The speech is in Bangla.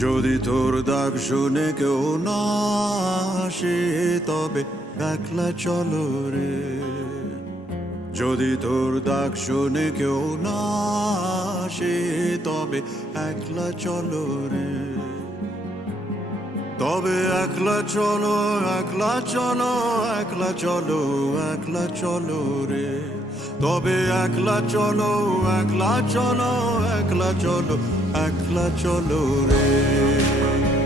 যদি তোর ডাক শুনে কেউ না আসে তবে একলা চলো রে। যদি তোর ডাক শুনে কেউ না আসে তবে একলা চলো রে। তবে একলা চলো, একলা চলো, একলা চলো, একলা চলো রে। তবে একলা চলো, একলা চলো, একলা চলো, একলা চলো রে।